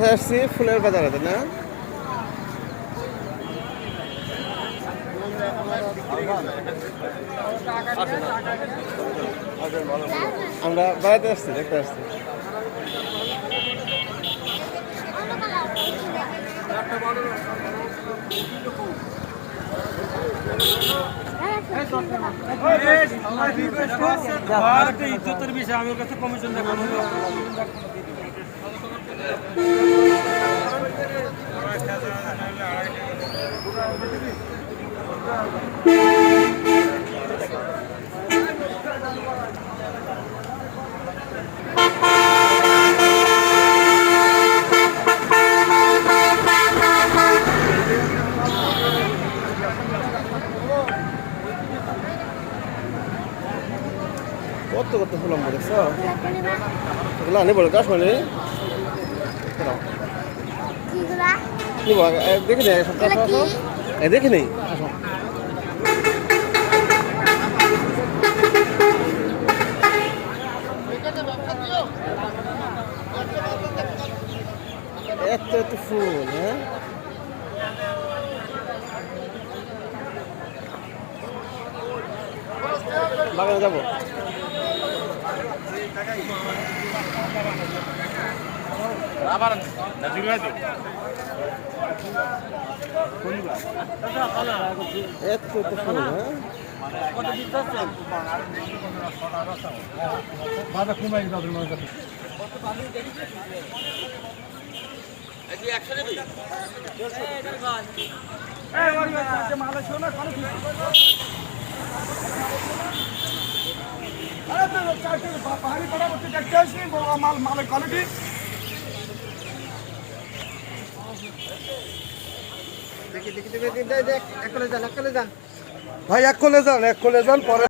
কোথায় আসছি? ফুলের বাজারে না? আমরা বেড়াতে আসছি, দেখতে আসছি। ইজ্জতের বিষয় আমার কাছে কমিশন দেখানো কত কত ফুল আমরা দেখছো? এগুলো আনি বলে কাশ্মীরি দেখে নেই সপ্তাহ দেখে নেই। এত এত ফুল, হ্যাঁ বাগানে যাবো। এত এত ফুল, হ্যাঁ ভাই এক কোলে যান পরে